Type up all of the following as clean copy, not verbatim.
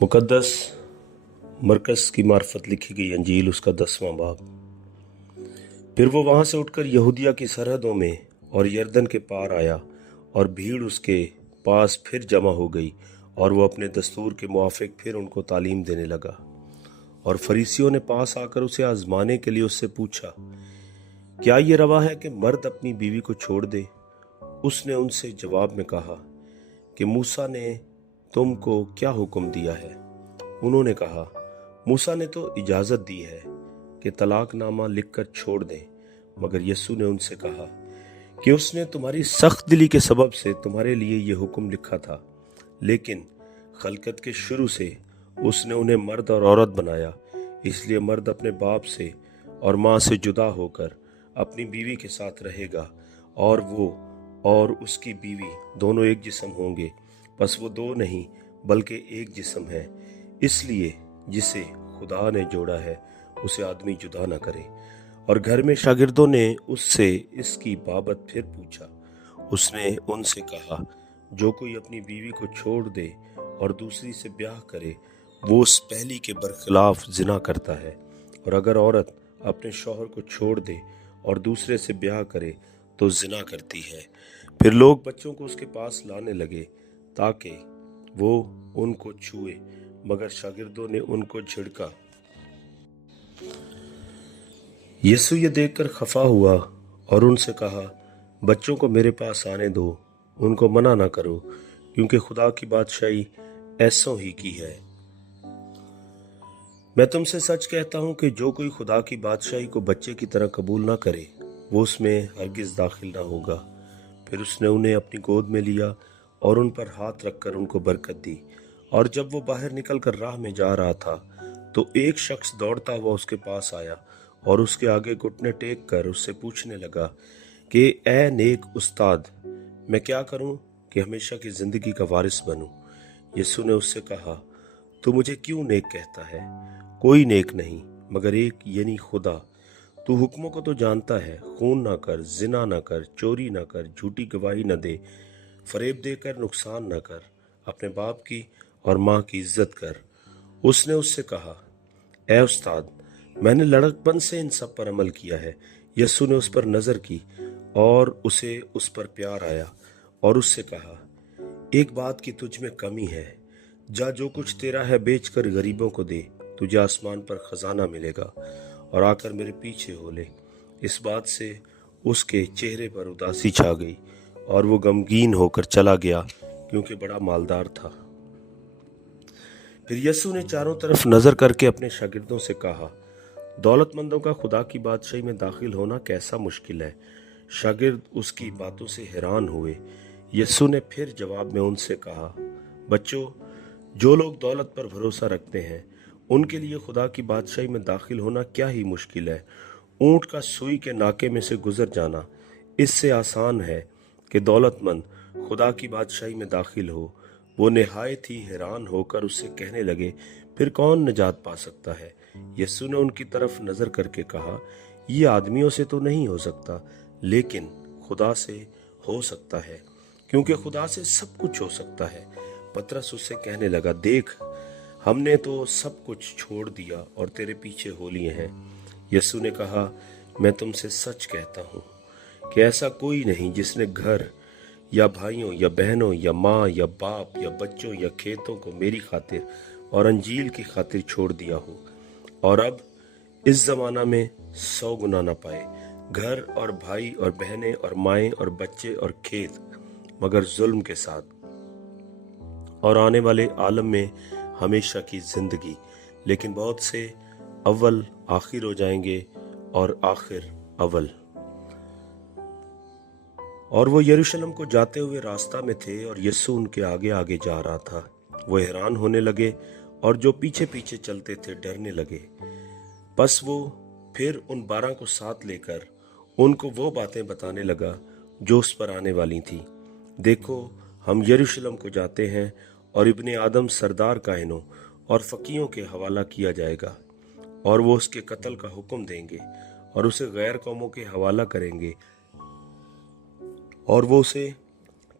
मुक़द्दस मरकज़ की मार्फत लिखी गई अंजील उसका 10वां बाब। फिर वो वहाँ से उठकर यहूदिया की सरहदों में और यरदन के पार आया और भीड़ उसके पास फिर जमा हो गई और वो अपने दस्तूर के मुआफ़िक फिर उनको तालीम देने लगा। और फरीसियों ने पास आकर उसे आजमाने के लिए उससे पूछा, क्या ये रवा है कि मर्द अपनी बीवी को छोड़ दे? उसने उनसे जवाब में कहा कि मूसा ने तुमको क्या हुक्म दिया है? उन्होंने कहा, मूसा ने तो इजाज़त दी है कि तलाकनामा लिखकर छोड़ दें। मगर यीशु ने उनसे कहा कि उसने तुम्हारी सख्त दिली के सबब से तुम्हारे लिए ये हुक्म लिखा था, लेकिन खलकत के शुरू से उसने उन्हें मर्द और औरत बनाया। इसलिए मर्द अपने बाप से और माँ से जुदा होकर अपनी बीवी के साथ रहेगा और वो और उसकी बीवी दोनों एक जिस्म होंगे। बस वो दो नहीं बल्कि एक जिस्म है। इसलिए जिसे खुदा ने जोड़ा है उसे आदमी जुदा न करे। और घर में शागिर्दों ने उससे इसकी बाबत फिर पूछा। उसने उनसे कहा, जो कोई अपनी बीवी को छोड़ दे और दूसरी से ब्याह करे वो उस पहली के बरखिलाफ जिना करता है। और अगर औरत अपने शौहर को छोड़ दे और दूसरे से ब्याह करे तो जिना करती है। फिर लोग बच्चों को उसके पास लाने लगे ताकि वो उनको छुए, मगर शागिर्दों ने उनको झिड़का। यीशु ये देखकर खफा हुआ और उनसे कहा, बच्चों को मेरे पास आने दो, उनको मना ना करो, क्योंकि खुदा की बादशाही ऐसों ही की है। मैं तुमसे सच कहता हूं कि जो कोई खुदा की बादशाही को बच्चे की तरह कबूल ना करे वो उसमें हरगिज दाखिल ना होगा। फिर उसने उन्हें अपनी गोद में लिया और उन पर हाथ रखकर उनको बरकत दी। और जब वो बाहर निकलकर राह में जा रहा था तो एक शख्स दौड़ता हुआ उसके पास आया और उसके आगे घुटने टेक कर उससे पूछने लगा कि ए नेक उस्ताद, मैं क्या करूं कि हमेशा की जिंदगी का वारिस बनूं? यीशु ने उससे कहा, तू मुझे क्यों नेक कहता है? कोई नेक नहीं मगर एक, यानी खुदा। तू हुक्मों को तो जानता है, खून ना कर, जिना ना कर, चोरी ना कर, झूठी गवाही न दे, फरेब देकर नुकसान न कर, अपने बाप की और माँ की इज्जत कर। उसने उससे कहा, ए उस्ताद, मैंने लड़कपन से इन सब पर अमल किया है। यीशु ने उस पर नजर की और उसे उस पर प्यार आया और उससे कहा, एक बात की तुझ में कमी है। जा, जो कुछ तेरा है बेचकर गरीबों को दे, तुझे आसमान पर खजाना मिलेगा, और आकर मेरे पीछे हो ले। इस बात से उसके चेहरे पर उदासी छा गई और वो गमगीन होकर चला गया, क्योंकि बड़ा मालदार था। फिर यीशु ने चारों तरफ नजर करके अपने शागिर्दों से कहा, दौलतमंदों का खुदा की बादशाही में दाखिल होना कैसा मुश्किल है। शागिर्द उसकी बातों से हैरान हुए। यीशु ने फिर जवाब में उनसे कहा, बच्चों, जो लोग दौलत पर भरोसा रखते हैं उनके लिए खुदा की बादशाही में दाखिल होना क्या ही मुश्किल है। ऊंट का सुई के नाके में से गुजर जाना इससे आसान है कि दौलतमंद खुदा की बादशाही में दाखिल हो। वो निहायत ही हैरान होकर उससे कहने लगे, फिर कौन निजात पा सकता है? यीशु ने उनकी तरफ नजर करके कहा, ये आदमियों से तो नहीं हो सकता, लेकिन खुदा से हो सकता है, क्योंकि खुदा से सब कुछ हो सकता है। पतरस उससे कहने लगा, देख, हमने तो सब कुछ छोड़ दिया और तेरे पीछे हो लिए हैं। यीशु ने कहा, मैं तुमसे सच कहता हूँ कि ऐसा कोई नहीं जिसने घर या भाइयों या बहनों या माँ या बाप या बच्चों या खेतों को मेरी खातिर और अंजील की खातिर छोड़ दिया हो और अब इस जमाना में 100 गुना ना पाए, घर और भाई और बहनें और माएँ और बच्चे और खेत, मगर जुल्म के साथ, और आने वाले आलम में हमेशा की जिंदगी। लेकिन बहुत से अव्वल आखिर हो जाएंगे और आखिर अव्वल। और वो यरूशलेम को जाते हुए रास्ता में थे और यीशु उनके आगे आगे जा रहा था। वो हैरान होने लगे और जो पीछे पीछे चलते थे डरने लगे। बस वो फिर उन 12 को साथ लेकर उनको वो बातें बताने लगा जो उस पर आने वाली थी। देखो, हम यरूशलेम को जाते हैं और इब्ने आदम सरदार काहिनों और फकीयों के हवाला किया जाएगा, और वो उसके कत्ल का हुक्म देंगे और उसे गैर कौमों के हवाला करेंगे, और वो उसे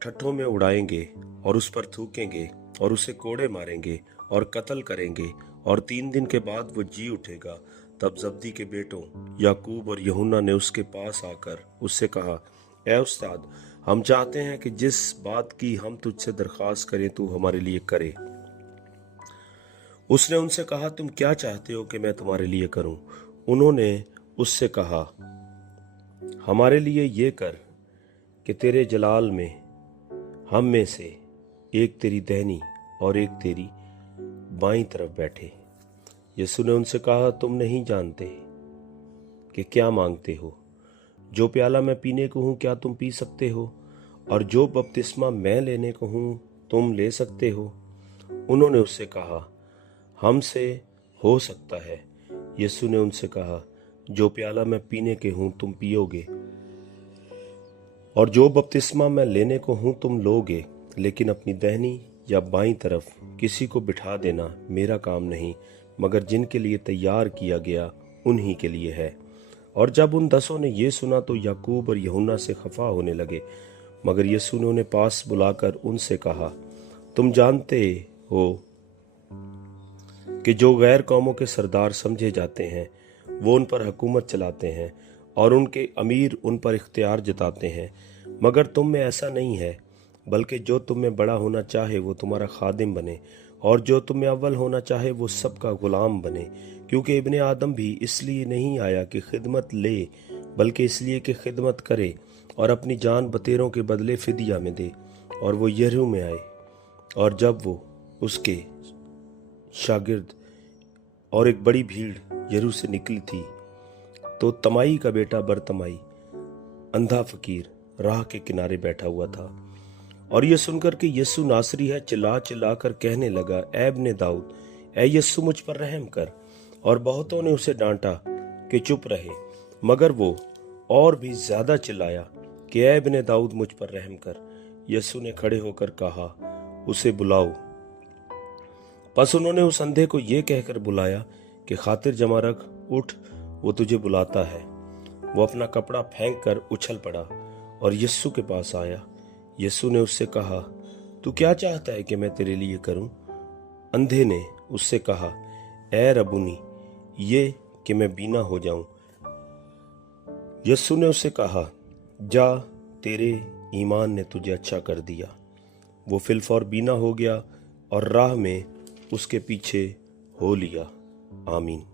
ठट्ठों में उड़ाएंगे और उस पर थूकेंगे और उसे कोड़े मारेंगे और कत्ल करेंगे, और 3 दिन के बाद वो जी उठेगा। तब जब्दी के बेटों याकूब और यूहन्ना ने उसके पास आकर उससे कहा, ए उस्ताद, हम चाहते हैं कि जिस बात की हम तुझसे दरख्वास्त करें तू हमारे लिए करे। उसने उनसे कहा, तुम क्या चाहते हो कि मैं तुम्हारे लिए करूं? उन्होंने उससे कहा, हमारे लिए ये कर कि तेरे जलाल में हम में से एक तेरी दाहिनी और एक तेरी बाईं तरफ बैठे। यीशु ने उनसे कहा, तुम नहीं जानते कि क्या मांगते हो। जो प्याला मैं पीने को हूँ क्या तुम पी सकते हो? और जो बपतिस्मा मैं लेने को हूँ तुम ले सकते हो? उन्होंने उससे कहा, हमसे हो सकता है। यीशु ने उनसे कहा, जो प्याला मैं पीने के हूँ तुम पियोगे, और जो बपतिस्मा मैं लेने को हूँ तुम लोगे, लेकिन अपनी दाहिनी या बाईं तरफ किसी को बिठा देना मेरा काम नहीं, मगर जिनके लिए तैयार किया गया उन्हीं के लिए है। और जब उन 10 ने ये सुना तो याकूब और यूहन्ना से खफा होने लगे। मगर यीशु ने उन्हें पास बुलाकर उनसे कहा, तुम जानते हो कि जो गैर कौमों के सरदार समझे जाते हैं वो उन पर हुकूमत चलाते हैं, और उनके अमीर उन पर इख्तियार जताते हैं। मगर तुम में ऐसा नहीं है, बल्कि जो तुम में बड़ा होना चाहे वो तुम्हारा खादिम बने, और जो तुम में अव्वल होना चाहे वो सबका गुलाम बने। क्योंकि इब्ने आदम भी इसलिए नहीं आया कि खिदमत ले, बल्कि इसलिए कि खिदमत करे और अपनी जान बतेरों के बदले फिदिया में दे। और वो यरीहो में आए, और जब वो उसके शागिर्द और एक बड़ी भीड़ यरीहो से निकली थी, तो तमाई का बेटा बरतमाई, अंधा फकीर, राह के किनारे बैठा हुआ था। और ये सुनकर कि यीशु नासरी है, चिल्ला चिल्ला कर कहने लगा, ऐ इब्ने दाऊद, ऐ यीशु मुझ पर रहम कर। और बहुतों ने उसे डांटा कि चुप रहे, मगर वो और भी ज्यादा चिल्लाया कि ऐ इब्ने दाऊद मुझ पर रहम कर। यीशु ने खड़े होकर कहा, उसे बुलाओ। बस उन्होंने उस अंधे को ये कहकर बुलाया कि खातिर जमा रख, उठ, वो तुझे बुलाता है। वो अपना कपड़ा फेंक कर उछल पड़ा और यीशु के पास आया। यीशु ने उससे कहा, तू क्या चाहता है कि मैं तेरे लिए करूं? अंधे ने उससे कहा, ए रबुनी, ये कि मैं बीना हो जाऊं। यीशु ने उससे कहा, जा, तेरे ईमान ने तुझे अच्छा कर दिया। वो फिलफौर बीना हो गया और राह में उसके पीछे हो लिया। आमीन।